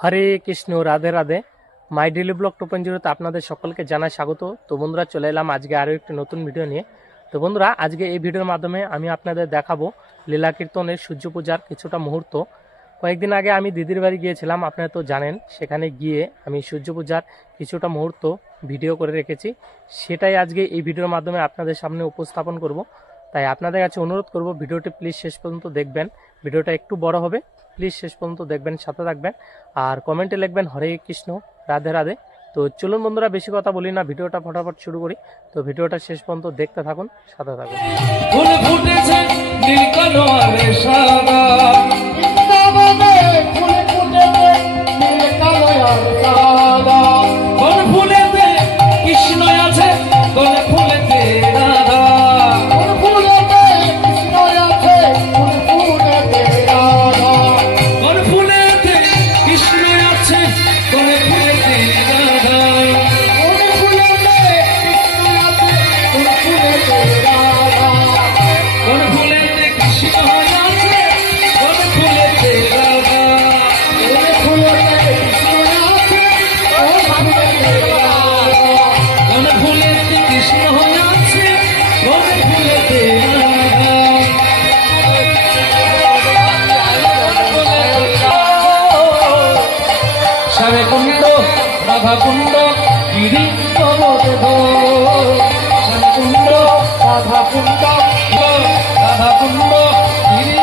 Hare Krishna, Radhe Radhe. My daily blog 2.0 তে আপনাদের সকলকে জানাই স্বাগত। তো বন্ধুরা, চলে এলাম আজকে আরও একটি নতুন ভিডিও নিয়ে। তো বন্ধুরা, আজকে এই ভিডিওর মাধ্যমে আমি আপনাদের দেখাবো লীলা কীর্তনের সূর্য পূজার কিছুটা মুহূর্ত। কয়েকদিন আগে আমি দিদির বাড়ি গিয়েছিলাম, আপনারা তো জানেন। সেখানে গিয়ে আমি সূর্য পূজার কিছুটা মুহূর্ত ভিডিও করে রেখেছি, সেটাই আজকে এই ভিডিওর মাধ্যমে আপনাদের সামনে উপস্থাপন করব। তাই আপনাদের কাছে অনুরোধ করব, ভিডিওটি প্লিজ শেষ পর্যন্ত দেখবেন। ভিডিওটা একটু বড় হবে, প্লিজ শেষ পর্যন্ত দেখবেন, সাথে থাকবেন আর কমেন্টে লিখবেন হরে কৃষ্ণ, রাধে রাধে। তো চলুন বন্ধুরা, বেশি কথা বলি না, ভিডিওটা ফটাফট শুরু করি। তো ভিডিওটা শেষ পর্যন্ত দেখতে থাকুন, সাথে থাকুন। ফুল ফুটেছে নীল কালো আর সাদা, ফুল ফুটেছে নীল কালো আর সাদা। কোন ফুলেতে কৃষ্ণ আছে, কোন ফুলেতে রাধা। কোন ফুলেতে কৃষ্ণ আছে, কোন ফুলেতে রাধা। কোন ফুলেতে কৃষ্ণ আছে, কোন ফুলেতে রাধা। কোন ফুলেতে কৃষ্ণ আছে, কোন ফুলেতে রাধা। কোন ফুলেতে কৃষ্ণ আছে, কোন ফুলেতে রাধা। কোন ফুলেতে কৃষ্ণ আছে, কোন ফুলেতে রাধা। কোন ফুলেতে কৃষ্ণ আছে, কোন ফুলেতে রাধা। শ্যামে কুণ্ড রাধা কুণ্ড গিরি পর্বতে শ্যামে কুণ্ড রাধা কুণ্ড রাধা কুণ্ড গিরি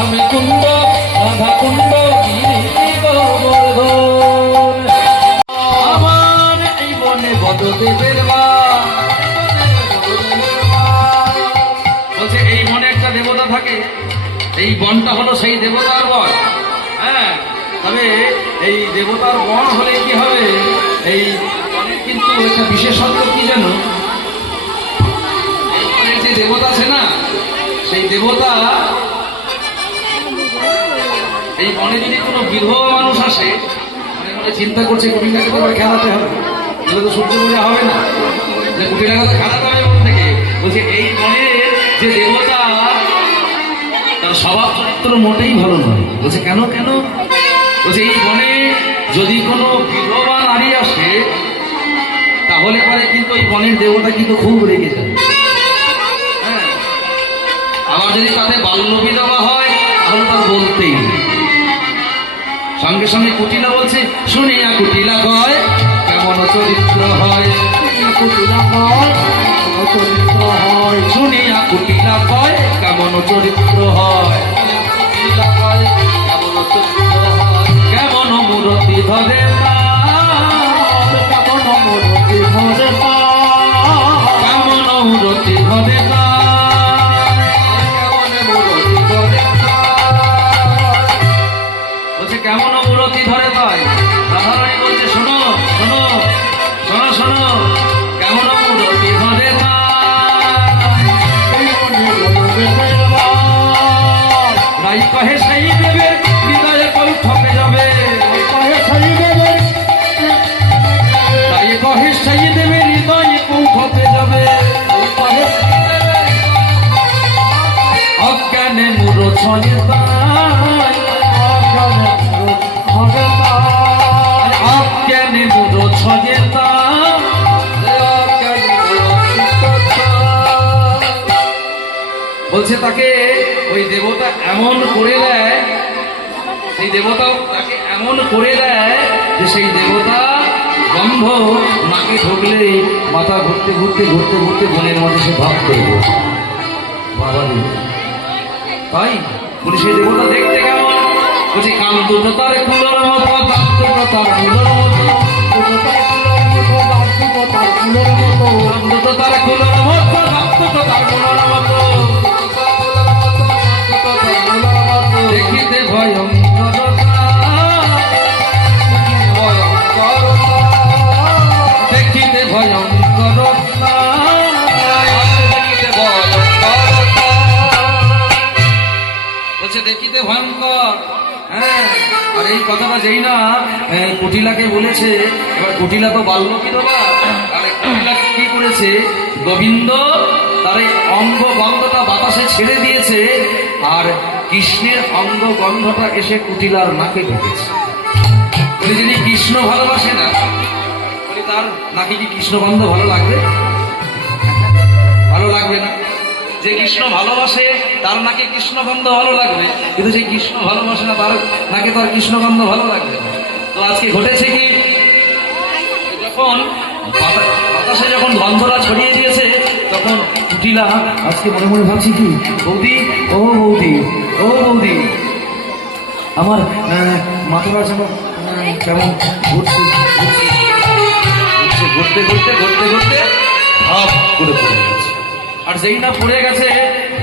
আমি কুণ্ড রাধা কুণ্ড গিরি আমার এই বনে বদদেবের মা। বলছে এই বনে একটা দেবতা থাকে, এই বনটা হলো সেই দেবতার বন। হ্যাঁ, তবে এই দেবতার বন হলে কি হবে, এই বনের কিন্তু একটা বিশেষত্ব কি জানো, এই বনের যে দেবতা আছে না, সেই দেবতা এই বনে যদি কোনো বিধবা মানুষ আসে, মনে মনে চিন্তা করছে কুটিটাকে তো আবার খেলাতে হবে, তাহলে তো সূর্য পূজা হবে না, কুটিটাকে তো খেলাতে হবে মন থেকে। বলছে এই বনের যে দেবতা, তার স্বভাব চরিত্র মোটেই ভালো নয়। বলছে কেন কেন? বলছে এই বনে যদি কোনো বিধবা নারী আসে, তাহলে পরে কিন্তু ওই বনের দেবতা কিন্তু খুব রেগে যায়। হ্যাঁ, আবার যদি তাতে বাল্য বিধবা হয়, তাহলে তার বলতেই নেই। সঙ্গে সঙ্গে কুটিলা বলছে, শুনিয়া কুটিলা কয় কেমন চরিত্র হয়। কুটিলা কয় চরিত্র হয়, শুনিয়া কুটিলা কয় কেমন চরিত্র হয়। কুটিলা কয় কেমন চরিত্র হয়, কেমন মূরতি ধরে কেমন মূরতি ধরে কেমন মূরতি ধরে কেমন মূরতি ধরে। বলছে কেমন মূরতি ধরে তাই রাধারানী বলছে, শোনো শোনো শোনো শোনো, কেমন মূরতি ধরে রাই কহে সেই দেবে হৃদয়ে কই ঠকে যাবে। রাই কহে সেই দেবে হৃদয়ে কই ঠকে যাবে। অজ্ঞানে মুরো ছলে অজ্ঞানে মুরো ছলে বলছে তাকে ওই দেবতা এমন করে দেয়, সেই দেবতা তাকে এমন করে দেয় যে সেই দেবতা গন্ধ নাকে ঢুকলে মাথা ঘুরতে ঘুরতে ঘুরতে ঘুরতে বনের মধ্যে সে ভাব করবো। বাবা তাই বলি সেই দেবতা দেখতে কেমন? বলছি কাল দুটো তার কুলোর মতো, দাঁত দুটো তার কুলোর মতো, দুটো তার কুলোর মতো, দাঁত দুটো তার কুলোর মতো, দেখিতে ভয়ঙ্করতা, দেখিতে ভয়ঙ্করতা, দেখিতে ভয়ঙ্করতা। বলছে দেখিতে ভয়ঙ্কর। হ্যাঁ, আর এই কথাটা যেই না কুটিলাকে বলেছে, এবার কুটিলা তো বাল্য বিধবা, আর কুটিলা কি করেছে, গোবিন্দ তার এই অঙ্গ গন্ধটা বাতাসে ছেড়ে দিয়েছে, আর কৃষ্ণের অঙ্গ গন্ধটা এসে কুটিলার নাকে ঢুকেছে। বলি যিনি কৃষ্ণ ভালোবাসে না, বলি তার নাকি কি কৃষ্ণ গন্ধ ভালো লাগবে? ভালো লাগবে না। যে কৃষ্ণ ভালোবাসে তার নাকি কৃষ্ণ গন্ধ ভালো লাগবে, কিন্তু যে কৃষ্ণ ভালোবাসে না তার নাকি তার কৃষ্ণ গন্ধ ভালো লাগবে না। তো আজকে ঘটেছে কি, যখন বাতাসে যখন গন্ধরা ছড়িয়ে দিয়েছে, তখন কুটিলা আজকে মনে মনে ভাবছি কি, বৌদি ও বৌদি ও বৌদি, আমার মাথাটা যেন কেমন ঘুরছে ঘুরছে ঘুরতে ঘুরতে ঘুরতে ঘুরতে ভাব করে পড়ে গেছে। আর যেই না পড়ে গেছে,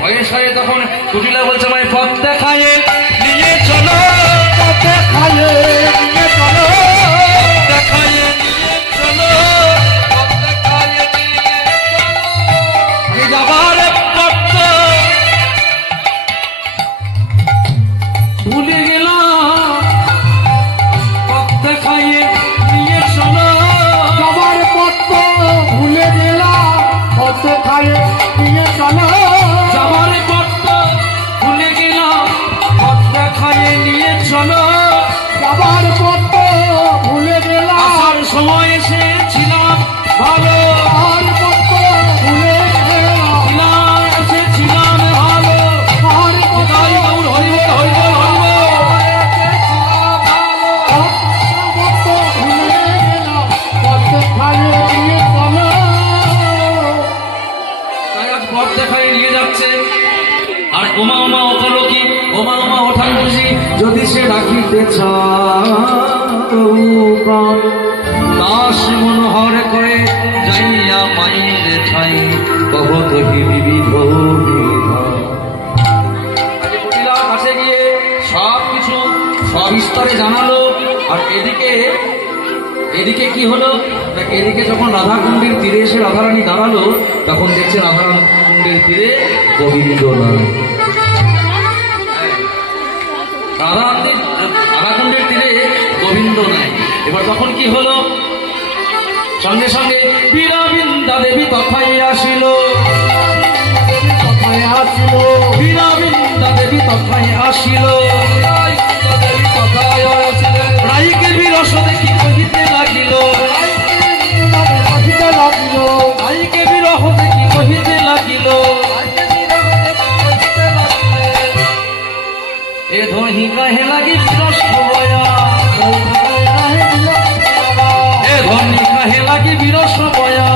বয়স হয়ে তখন কুটিলা বলছে, আমায় পথ দেখায় নিয়ে চলো, পথ দেখায় নিয়ে চলো, পথ দেখায় নিয়ে চলো, পথ দেখায় নিয়ে চলো, যাবার পথ ভুলে গেলাম, পথ দেখায় নিয়ে চলো, যাবার পথ ভুলে গেলাম, পথ দেখায় নিয়ে চলো, যাবার পথ ভুলে গেলাম, পথ দেখায় নিয়ে চলো, যাবার পথ ভুলে গেলাম, আসার সময় এসেছিলাম ভালো, আর পথ ভুলে গেলাম, এসেছিলাম ভালো, আর কোথায় গৌর হরিব হরিব পথ দেখায় নিয়ে যাচ্ছে। আর ওমা ওমা ওঠালো কি, ওমা ওমা ওঠাল বুঝি, যদি সে রাখিতে চান দাস মনোহর করে যাইয়া মাইলে ঠাই, কহত কি বিবিধ কুটিলার কাছে গিয়ে সব কিছু সবিস্তরে জানালো। আর এদিকে কি হলো, এদিকে যখন রাধাকুণ্ডের তীরে এসে রাধারানী দাঁড়ালো, তখন দেখছে রাধাকুণ্ডের তীরে গোবিন্দ নাই। রাধাকুণ্ডের তীরে গোবিন্দ নাই। এবার তখন কি হলো, সঙ্গে সঙ্গে বীরাবিন্দা দেবী তথায় আসিল, বীরাবিন্দা দেবী তথায় আসিল, রাইকে বিরস দেখি কহিতে লাগিল, রাইকে বিরহ দেখি কহিতে লাগিল, এ ধহি কাহে লাগি বিরস বয়া, এ ধনি কাহে লাগি বিরস বয়া,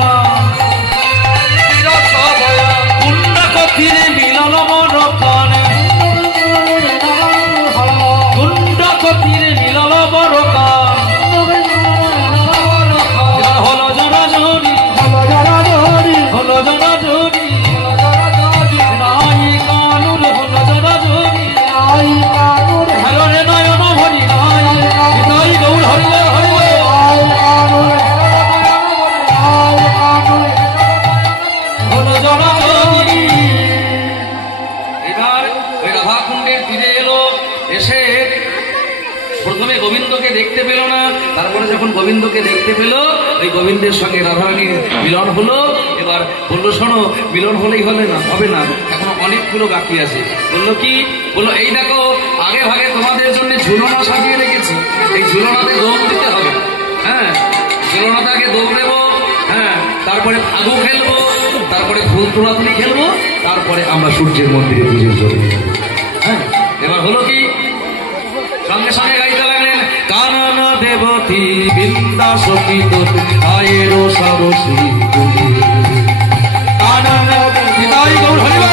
বিরস বয়া কুণ্ড কথিরে মিলন মন কানে, কুণ্ড কথিরে মিলন বড় কান, হলো জনা জনি, হলো জনা জনি, হলো জনা জনি, নাই কানুর হলো জনা জনি, নাই কানুর হলো রে নয়ন ভরি, নাই নাই গৌর হরি হরি, হলো জনা জনি। এবার ওই রাধাকুণ্ডের তীরে এলো, এসে প্রথমে গোবিন্দকে দেখতে পেল না, তারপরে যখন গোবিন্দকে দেখতে পেল, ওই গোবিন্দের সঙ্গে রাধারানীর মিলন হলো। এবার বললো, শোনো, মিলন হলেই হবে না, হবে না, এখনো অনেকগুলো বাকি আছে। বললো কি, বললো এই দেখো আগে ভাগে তোমাদের জন্য ঝুলনা সাজিয়ে রেখেছি, এই ঝুলনাতে দৌড় দিতে হবে। হ্যাঁ, ঝুলনাতে আগে দৌড় দেবো, হ্যাঁ, তারপরে ফাগু খেলবো, তারপরে ফুল তোলাতুলি খেলবো, তারপরে আমরা সূর্যের মন্দিরে পুজো চলে যাবো। হ্যাঁ, এবার হলো কি, সঙ্গে সঙ্গে গাইতে লাগলেন, কাননা দেবতী বৃন্দা সকিত আয়ের সরসী, কাননা পিতাই গৌর হরিব,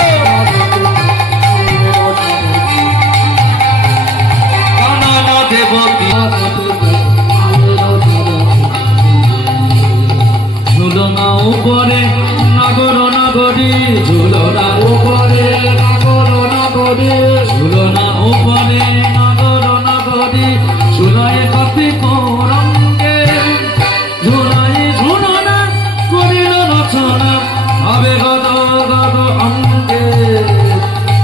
কাননা দেবতী ঝুলনা উপরে নাগর নাগরী, ঝুলনা উপরে নাগর নাগরী, ঝুলনা উপরে নাগর নাগরী, ঝুলায় কাপি করঙ্গে, ঝুলাই ঝুলনা করিল রচনা, ভাবে গদ গদ অঙ্গে,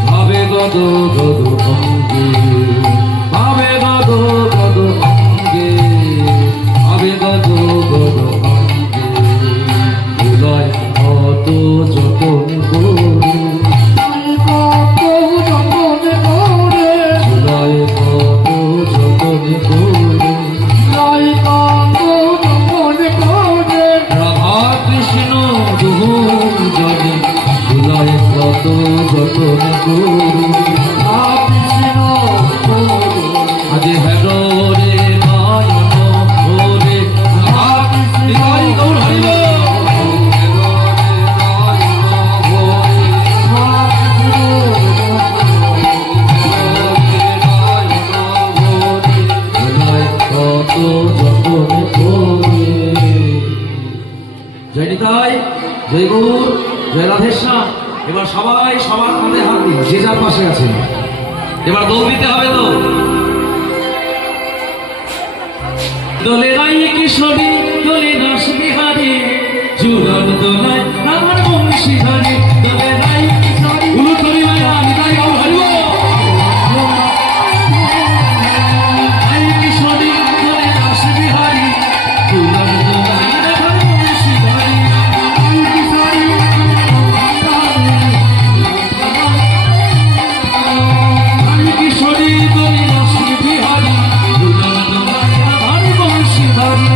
ভাবে গদ গদ অঙ্গে, ভাবে গদ গদ অঙ্গে, ভাবে গদ গদ অঙ্গে, হৃদয় অত যতন কত যতন করি আজ হের রে নয়ন ভরে নিতাই গৌর হরিব কত যতন করি। জয় নিতাই, জয় গৌর, জয় রাধেশ্যাম। এবার সবাই সবার কাঁধে হাত দিন, যে যার পাশে আছে। এবার দৌড় দিতে হবে তো। দোলে রাই কিশোরী দোলে রস বিহারী চূড়ন দোলায় আমার বংশীধারী দোলে রাই কিশোরী উলুতরি মায়া নিতাই গৌর হরিব রাই কিশোরী দোলে রস বিহারী চূড়ন দোলায় আমার বংশীধারী রাই কিশোরী দোলে রস বিহারী চূড়ন দোলায় আমার বংশীধারী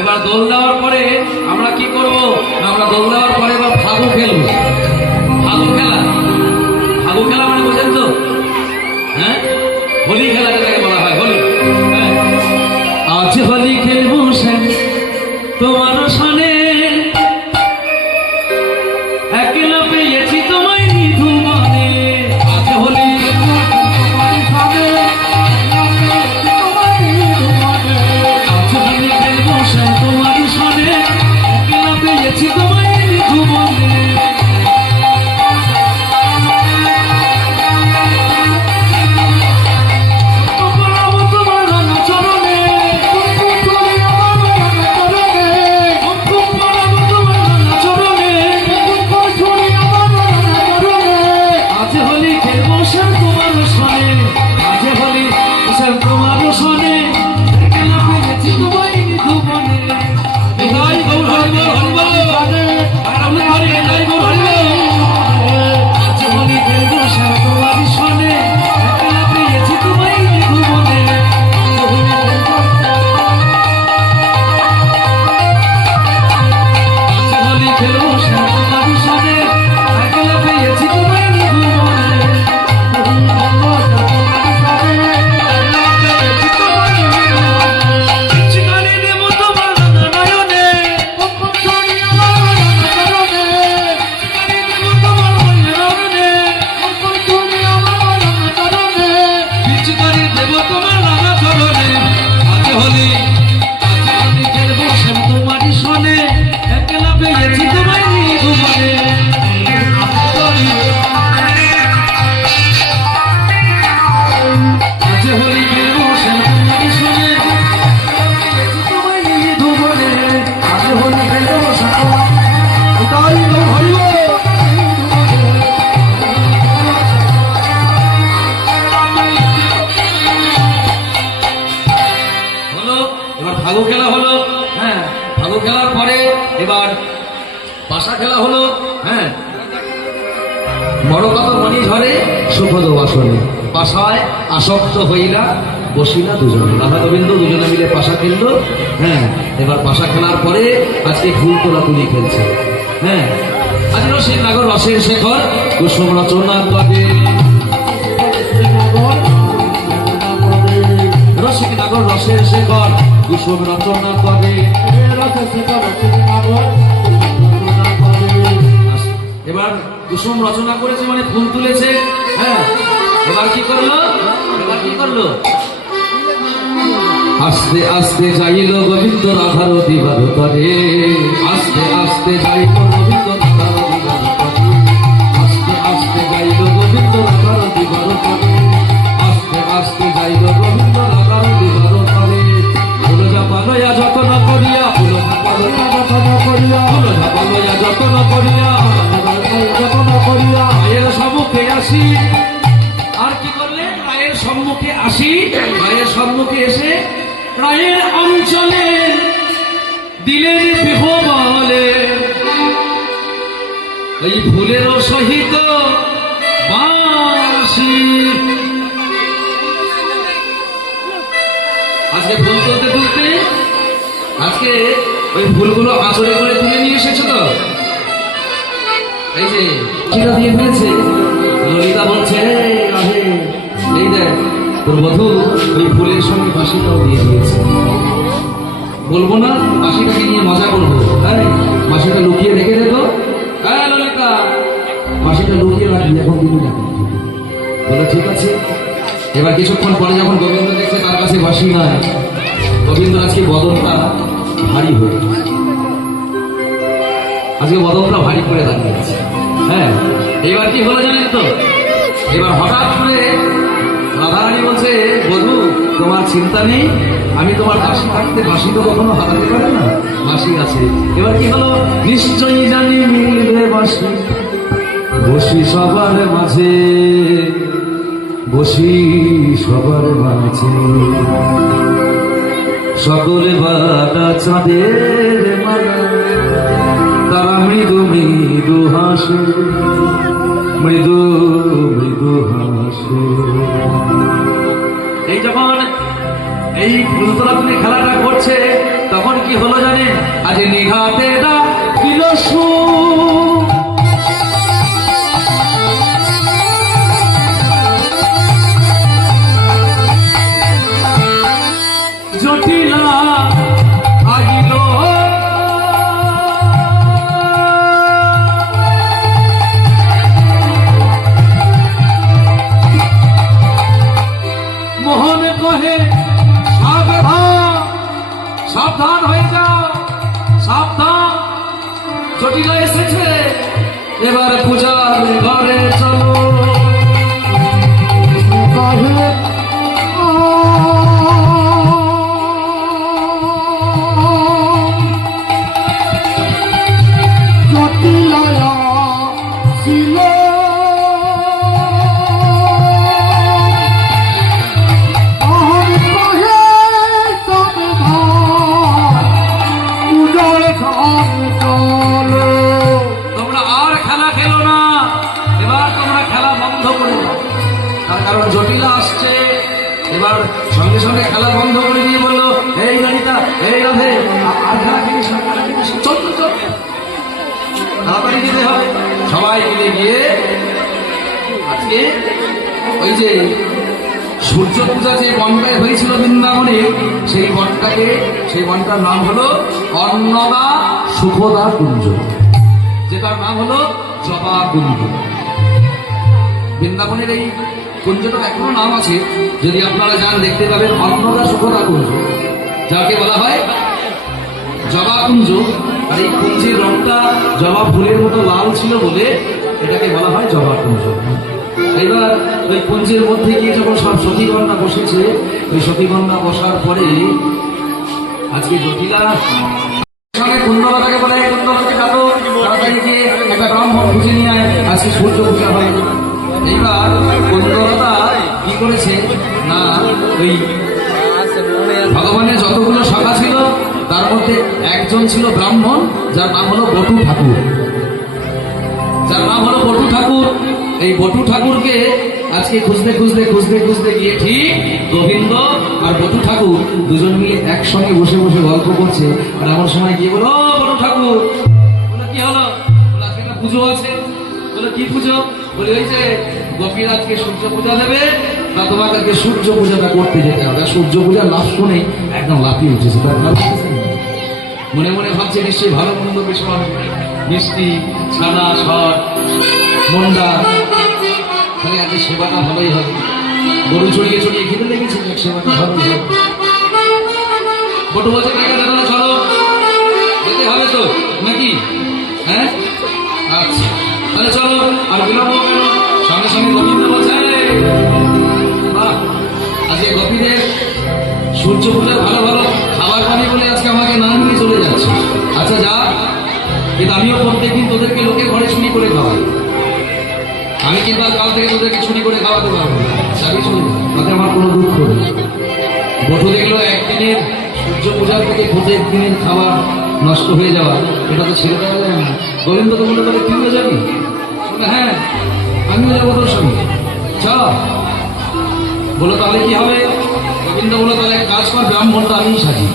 এবার দোল দেওয়ার পরে আমরা কি করব? আমরা দোল দেওয়ার পরে এবার ফাগু খেলবো। ফাগু খেলা, ফাগু খেলা মানে বোঝেন তো? হ্যাঁ, হোলি খেলা যেটাকে বলা হয়, হোলি। আজ হোলি খেলবো শ্যাম তোমার সনে একলা পেয়েছি তোমায় নিধু মানে। আজ হোলি তোমার সনে একলা পেয়েছি তোমায় নিধু মানে। ফাগু খেলা হলো। হ্যাঁ, ফাগু খেলার পরে এবার পাশা খেলা হলো। হ্যাঁ, বড় কত মনি ঝরে সুখদ বাসনে পাশায় আসক্ত হইলা বসি না দুজনে, রাধা গোবিন্দ দুজনে মিলে পাশা খেললো। হ্যাঁ, এবার পাশা খেলার পরে আজকে ফুল তোলা তুলি খেলছে। হ্যাঁ, আজ রসিক নাগর রসের শেখর কুসুম রচনা করে, রসিক নাগর রসের শেখর কুসুম রচনা করে। এবার কুসুম রচনা করেছে মানে ফুল তুলেছে। হ্যাঁ, এবার কি করলো, এবার কি করলো, আস্তে আস্তে যাইল গোবিন্দ রাধার দিবার তরে, আস্তে আস্তে যাইল গোবিন্দ রাধার দিবার তরে, আস্তে আস্তে যাইল গোবিন্দ রাধার দিবার তরে, আস্তে আস্তে যাইল গোবিন্দ রাধার দিবার তরে। ফুল ঝাপালয়া যত্ন করিয়া, ফুল ঝাপালয়া যত্ন করিয়া, ফুল ঝাপালয়া যত্ন করিয়া, যত্ন করিয়া মায়ের সম্মুখে আসি। আর কি করলে, মায়ের সম্মুখে আসি, মায়ের সম্মুখে এসে রায়ের অঞ্চলে দিলেন বিহ বলে, এই ফুলেরও সহিত বাঁশি। আজকে ফুল তুলতে তুলতে আজকে ওই ফুলগুলো আঁচড়ে করে তুলে নিয়ে এসেছো তো, এই যে চিরা দিয়ে ফেলেছে। ললিতা বলছে, আরে এই দেখ তোর বধূ ওই ফুলের সঙ্গে বাঁশিটাও দিয়ে দিয়েছে। বলবো না বাঁশিটাকে নিয়ে মজা করবো, তাই বাঁশিটা লুকিয়ে রেখে দেবো। হ্যাঁ ললিতা, বাঁশিটা লুকিয়ে রাখবি, এখন দিবি না। বলে ঠিক আছে। এবার কিছুক্ষণ পরে যখন গোবিন্দ দেখছে তার কাছে বাঁশি নাই, গোবিন্দ আজকে বদনটা ভারী হয়ে, আজকে বদনটা ভারী করে দাঁড়িয়েছে। হ্যাঁ, এবার কি হলো জানেন তো, এবার হঠাৎ করে রাধারানী বলছে, বধূ তোমার চিন্তা নেই, আমি তোমার দাসী থাকতে বাঁশি তো কখনো হারাতে পারে না, বাঁশি আছে। এবার কি হলো, নিশ্চয়ই জানি মিলবে বাঁশি, বসি সবার মাঝে, বসি সবার মাঝে, সকলে বাটা চাঁদের মালা, তারা মৃদু মৃদু হাসে, মৃদু মৃদু হাসে। এই যখন এই ফুলতলা তুলি খেলাটা করছে তখন কি হলো জানেন, আজ নিঘাতে ডাকিল সুর, জটিলা আগিল, মোহন কহে সাবধান, সাবধান হয়ে যাও, সাবধান, জটিলা এসেছে, এবার পূজার ঘরে চলো। কারণ জটিলা আসছে। এবার সঙ্গে সঙ্গে খেলা বন্ধ করে দিয়ে বললো, এই ললিতা, এই রাধে, আর খেলা খেলিস না, চল চল, তাড়াতাড়ি যেতে হবে। সবাই মিলে গিয়ে আজকে ওই যে সূর্য পূজা যে বনটায় হয়েছিল বৃন্দাবনে, সেই বনটাকে, সেই বনটার নাম হলো অন্নদা সুখদা কুঞ্জ, যেটার নাম হলো জবা কুঞ্জ। বৃন্দাবনের এই কুঞ্জটার এখনো নাম আছে, যদি আপনারা যান দেখতে পাবেন অন্নদা সুখদা কুঞ্জ, যাকে বলা হয় জবা কুঞ্জ। আর এই কুঞ্জের রংটা জবা ফুলের মতো লাল ছিল বলে এটাকে বলা হয় জবা কুঞ্জ। এবার ওই কুঞ্জের মধ্যে গিয়ে যখন সব সখীগণরা বসেছে, ওই সখীগণরা বসার পরে আজকে জটিলা সঙ্গে কুন্দলতাকে বলে, কুন্দলতাকে ডাকো, তাড়াতাড়ি গিয়ে একটা ব্রাহ্মণ খুঁজে নিয়ে আয়, আজকে সূর্য পূজা হয়। এইবার কুন্দলতা কি করেছে না, ওই ভগবানের যতগুলো শাখা ছিল তার মধ্যে একজন ছিল ব্রাহ্মণ, যার নাম হলো বটু ঠাকুর, যার নাম হলো বটু ঠাকুর। এই বটু ঠাকুরকে আজকে খুঁজতে খুঁজতে খুঁজতে খুঁজতে গিয়ে ঠিক গোবিন্দ আর বটু ঠাকুর দুজন মিলে একসঙ্গে বসে বসে গল্প করছে। আর এমন সময় গিয়ে বলো, ও বটু ঠাকুর, বলো কি হলো? বলে আজকে একটা পুজো আছে। বলে কি পুজো? বলে ওই যে গোপীর আজকে সূর্য পূজা দেবে, বা তোমাকে আজকে সূর্য পূজাটা করতে যেতে হবে। সূর্য পূজার নাম শুনেই একদম লাফিয়ে উঠেছে। তার নাম মনে মনে ভাবছে নিশ্চয়ই ভালো মন্দ বিষয়, মিষ্টি, ছানা, সর, মন্ডা, তাহলে আজকে সেবাটা ভালোই হবে। গরু চড়িয়ে চড়িয়ে খেতে লেগেছে, সেবাটা ভালোই হবে। বটু বলছে কাকা দাদা চলো, যেতে হবে তো নাকি? হ্যাঁ আচ্ছা তাহলে চলো, আর বিলম্ব কেন? সঙ্গে সঙ্গে গোবিন্দ বলছে আজকে গোপীদের সূর্য পূজার ভালো ভালো খাবার পানি বলে আজকে আমাকে না নিয়ে চলে যাচ্ছে। আচ্ছা যা, কিন্তু আমিও প্রত্যেকদিন তোদেরকে লোকে ঘরে চুরি করে খাওয়াই। আমি কিন্তু আর কাল থেকে তোদেরকে চুরি করে খাওয়াতে পারবো না, যাবি চলে, তাতে আমার কোনো দুঃখ নেই। বটু দেখলো একদিনের সূর্য পূজার থেকে প্রত্যেক দিনের খাবার নষ্ট হয়ে যাওয়া, এটা তো ছেড়ে দেওয়া যায় না। গোবিন্দ তো মনে করে তুইও যাবি? হ্যাঁ আমিও যাবো তোর সঙ্গে, চল। বলো তাহলে কি হবে? গোবিন্দ বলো তাহলে কাজ কর, ব্রাহ্মণটা আমি সাজি।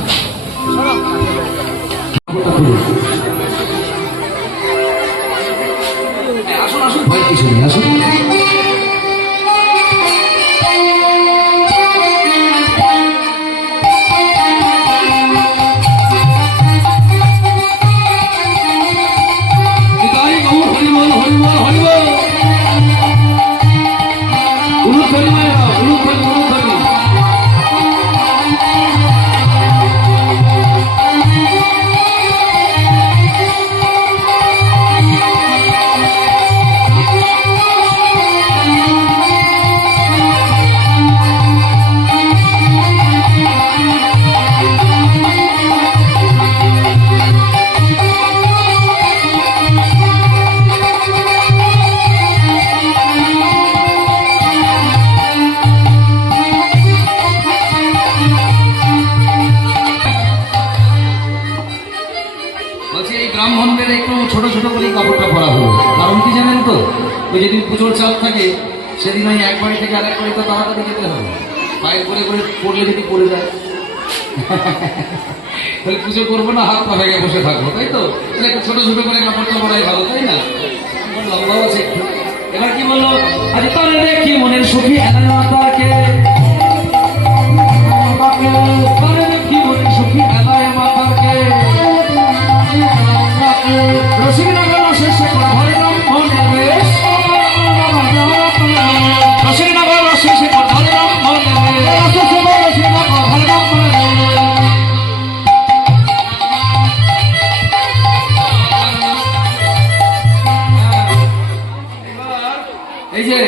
আসুন আসুন, ভয় কিছু নেই, আসুন। ব্রাহ্মণদের একটু ছোট ছোট করে কাপড়টা পরা হলো, কারণ কি জানেন তো? ওই যেদিন পুজোর চাপ থাকে সেদিন ওই এক বাড়ি থেকে আরেক বাড়িতে তাড়াতাড়ি যেতে হবে, পায়ে করে করে পড়লে যদি পড়ে যায় তাহলে পুজো করবো না, হাত পা ভেঙে বসে থাকবো, তাই তো? তাহলে একটু ছোট ছোট করে কাপড়টা পরাই ভালো, তাই না? লম্বাও আছে একটু। এবার কি বললো? আজ তাহলে দেখি মনের সুখী এলাকাকে, দেখি মনের সুখী এলায় মাতাকে, রসিকনগর শেষে ঘরে ব্রাহ্মণের বেশ, রসিকনগর শেষে ঘরে ব্রাহ্মণের বেশ, রসিকনগর ঘরে ব্রাহ্মণের বেশ। এই যে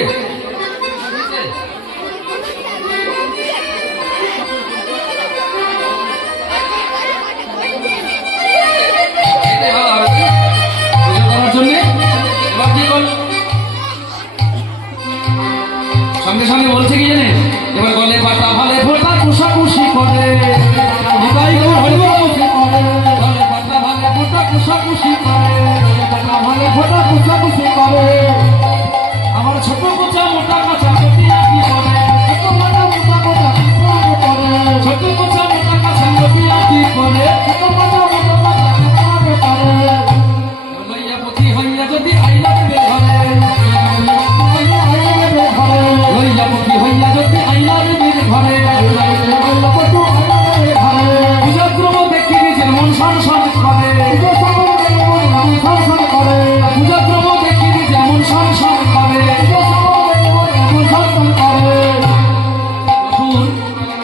সঙ্গে সঙ্গে বলছে কি জানে? এবার গলে পাটা ভালে ফোটা কুষাকুষি করে, গলে পাটা ভালে ফোটা কুষাকুষি করে, ভালে ফোটা কুষাকুষি করে। আমার ছোট কোচা মোটা কাঁচা কপিয়া কি করে, ছোট মোটা মোটা কোচা করে, ছোট কোচা মোটা কাঁচা কপিয়া কি করে, ছোট মোটা মোটা কাঁচা করে। লইয়া পথি হইয়া যদি আইলা দেবে ঘরে, লইয়া পথি হইয়া যদি আইলা দেবে ঘরে, পূজাদ্রব দেখি নিজের মন সংসার করে, পূজাদ্রব দেখি নিজের মন সংসার করে।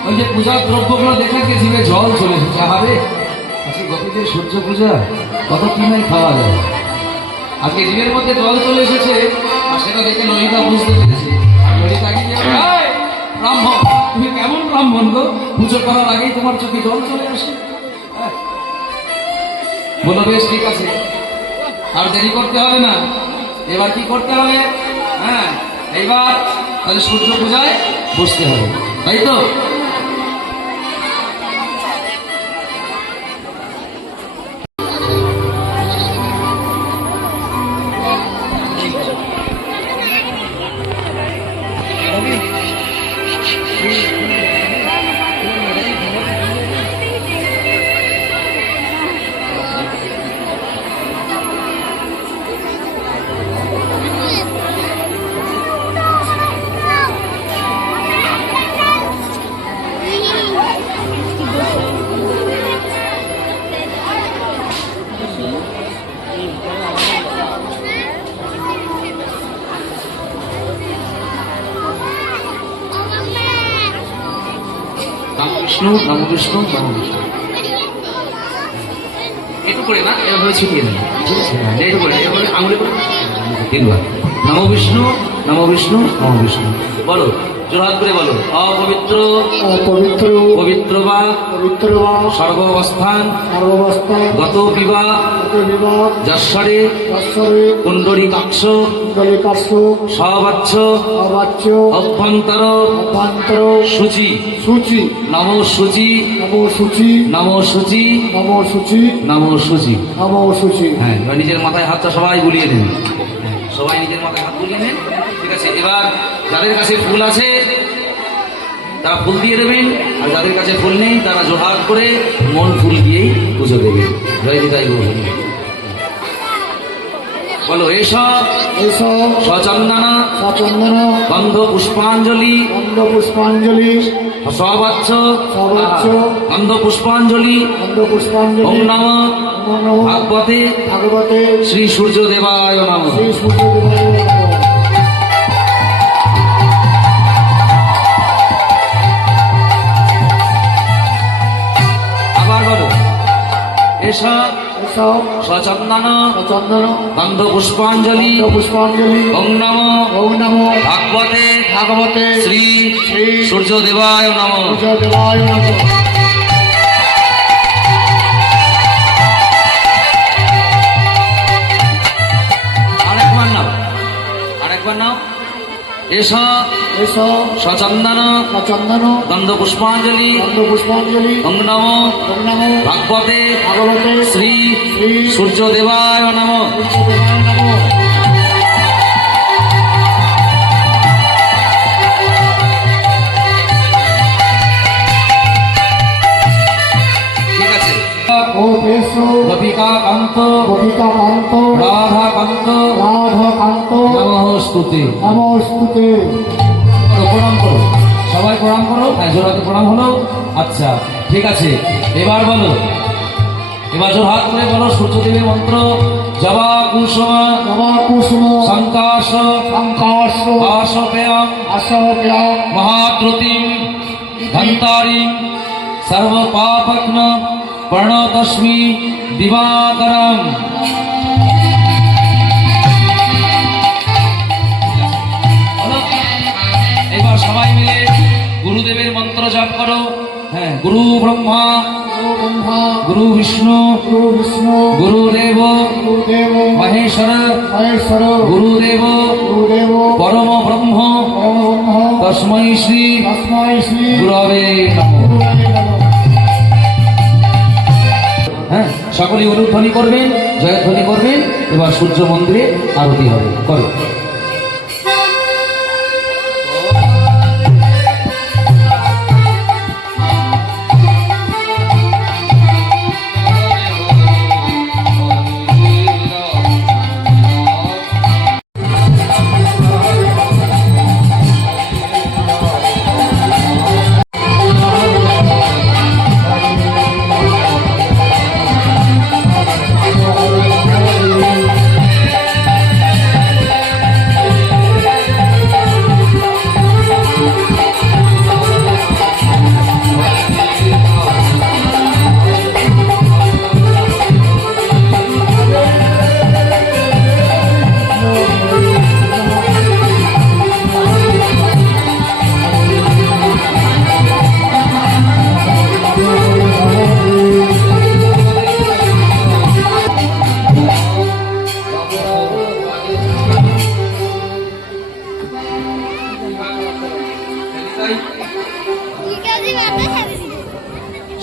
ওই যে পূজার দ্রব্যগুলো দেখে জিভে জল চলে এসেছে। আরে আজকে গোপীদের সূর্য পূজা, কত কি নাই খাওয়া যায়। আজকে জিভের মধ্যে জল চলে এসেছে, আর সেটা দেখে ললিতা বুঝতে পেরেছে। ললিতা কি ব্রাহ্মণ, তুমি কেমন ব্রাহ্মণ গো? পুজো করার আগেই তোমার চোখে জল চলে আসে। বলো বেশ ঠিক আছে, আর দেরি করতে হবে না। এবার কি করতে হবে? হ্যাঁ এইবার তাহলে সূর্য পূজায় বসতে হবে, তাই তো? নমো বিষ্ণু নমো বিষ্ণু নমো বিষ্ণু। একটু করে না এভাবে ছিটিয়ে দেন, ঠিক আছে? একটু করে এভাবে আঙুলে করে 3 বার নমো বিষ্ণু নমো বিষ্ণু নমো বিষ্ণু বলো, জোরহাত করে বলো। অপবিত্র অপবিত্র পবিত্র বা পবিত্র বা সর্বাবস্থান সর্বাবস্থায় গত বিবাহ বিবাহ যশ্বরে ঈশ্বরে কুণ্ডলী কাক্ষ দলিকাস্য সবাচ্য অবাচ্য অভ্যন্তর অভ্যন্তর সূচি সূচি নমো সূচি নমো সূচি নমো সূচি নমো সূচি নমো সূচি। নমো সূচি। হ্যাঁ, এবার নিজের মাথায় হাতটা সবাই বুলিয়ে দেন, সবাই নিজের মাথায় হাত বুলিয়ে নেন, ঠিক আছে? এবার যাদের কাছে ফুল আছে তারা ফুল দিয়ে দেবেন, আর যাদের কাছে ফুল নেই তারা জোহার করে মন ফুল দিয়েই পুজো দেবেন। জয় নিতাই গৌর হরি। বলো এসব এসব সচন্দন সচন্দন গন্ধ পুষ্পাঞ্জলি গন্ধ পুষ্পাঞ্জলি সবাচ্য সবাচ্য গন্ধ পুষ্পাঞ্জলি গন্ধ পুষ্পাঞ্জলি ওম নম নমো নমঃ ভাগবতে ভাগবতে শ্রী সূর্য দেবায় নম। শ্রী সূর্যদেবায় নমঃ। আবার বলো এসব এসব সচন্দন চন্দন গন্ধ পুষ্পাঞ্জলি গন্ধ পুষ্পাঞ্জলি ওম নম ওম নমো ভাগবতে ভাগবতে শ্রী শ্রী সূর্য দেবায় নম। সূর্যদেবায় নমঃ। আরেকবার নাও, আরেকবার নাও। এসব এসব সচন্দন চন্দন গন্ধ পুষ্পাঞ্জলি গন্ধ পুষ্পাঞ্জলি ওম নম ওম নমো ভাগবতে ভাগবতে শ্রী শ্রী সূর্য দেবায় নম। সূর্যদেবায় নমঃ। ঠিক আছে। ও বেশ গোপিকা কান্ত গোপিকা কান্ত রাধা কান্ত রাধা কান্ত নমস্তুতে। নমস্তুতে। প্রণাম করো, সবাই প্রণাম করো। হ্যাঁ, জোড়াতে প্রণাম হলো। আচ্ছা, ঠিক আছে। এবার বলো, এবার জোর হাত করে বলো সূর্যদেবের মন্ত্র। জবা কুসুম নমঃ কুসুম সংকাশ সংকাশ আশপেয়ম আশপ্যাম মহাদ্রুতিম ধন্তারিম সর্বপাপগ্ন প্রণতস্মি দিবাকরম। এবার সবাই মিলে গুরুদেবের মন্ত্র জপ করো। হ্যাঁ, গুরু ব্রহ্মা গুরু ব্রহ্মা গুরু বিষ্ণু গুরু বিষ্ণু গুরুদেব গুরুদেব মহেশ্বর মহেশ্বর গুরুদেব গুরুদেব পরম ব্রহ্ম পরম ব্রহ্ম তস্मै শ্রী তস্मै শ্রী গুরবে নমঃ। গুরুবে নমঃ। হ্যাঁ, সকলে অনুধ্বনি করবেন, জয়ধ্বনি করবেন। এবার সূর্য মন্দিরে আরতি হবে, করো।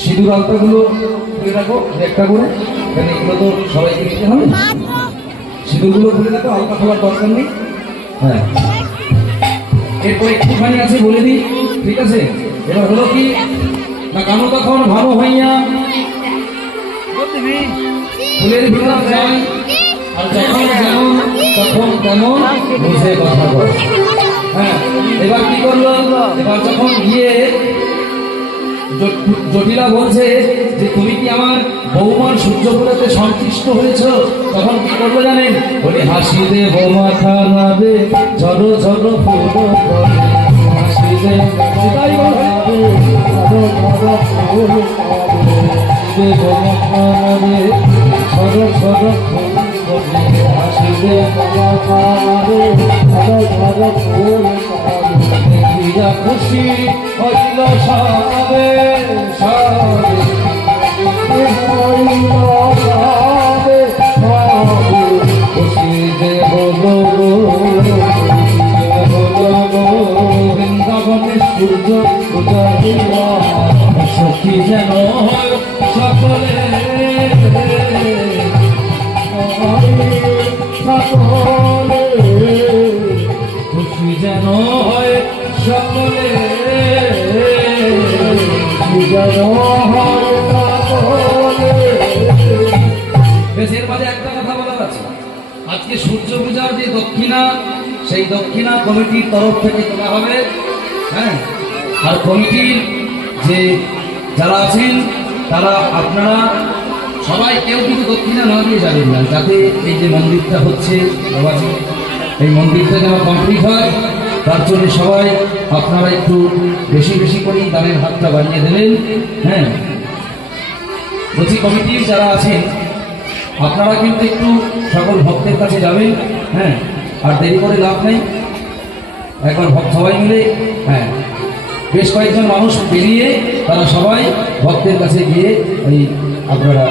সিঁদুর আলতাগুলো খুলে রাখো একটা করে, কারণ এগুলো তো সবাইকে দিতে হবে। সিঁদুরগুলো খুলে রাখো, আলতা খাওয়ার দরকার নেই। হ্যাঁ, এরপর একটুখানি আছে বলে দিই, ঠিক আছে? এবার হলো কি না, কানো তখন ভালো হইয়া ফুলের ভিতর যায়, আর যখন যেমন তখন তেমন বুঝে কথা বলে। হ্যাঁ, এবার কি করলো, এবার যখন গিয়ে জটিলা বলছে যে তুমি কি আমার বৌমার সূর্য ফুলাতে সন্তুষ্ট হয়েছ, তখন কি করবো জানেন? বলে হাসি দে বৌমা খারাবে ঝড়ো ঝড়ো ফুল হাসি দে, তাই বলে খুশি হইল সবে সবে খুশি যে হলো বৃন্দাবনে সূর্য উদয় সখী যেন সকলে খুশি যেন হয় সকলে দেশের মাঝে একটা কথা বলা আছে, আজকে সূর্য পূজার যে দক্ষিণা, সেই দক্ষিণা কমিটির তরফ থেকে তোলা হবে। হ্যাঁ, আর কমিটির যে যারা আছেন তারা আপনারা সবাই কেউ কিন্তু দক্ষিণা না দিয়ে যাবেন না, যাতে এই যে মন্দিরটা হচ্ছে বাবাজি, এই মন্দিরটা যেন কমপ্লিট হয়, তার জন্য সবাই আপনারা একটু বেশি বেশি করে দানের হাতটা বাড়িয়ে দেবেন। হ্যাঁ, বলছি কমিটির যারা আছেন আপনারা কিন্তু একটু সকল ভক্তের কাছে যাবেন। হ্যাঁ, আর দেরি করে লাভ নেই, একবার ভক্ত সবাই মিলে, হ্যাঁ বেশ কয়েকজন মানুষ বেরিয়ে তারা সবাই ভক্তের কাছে গিয়ে এই আপনারা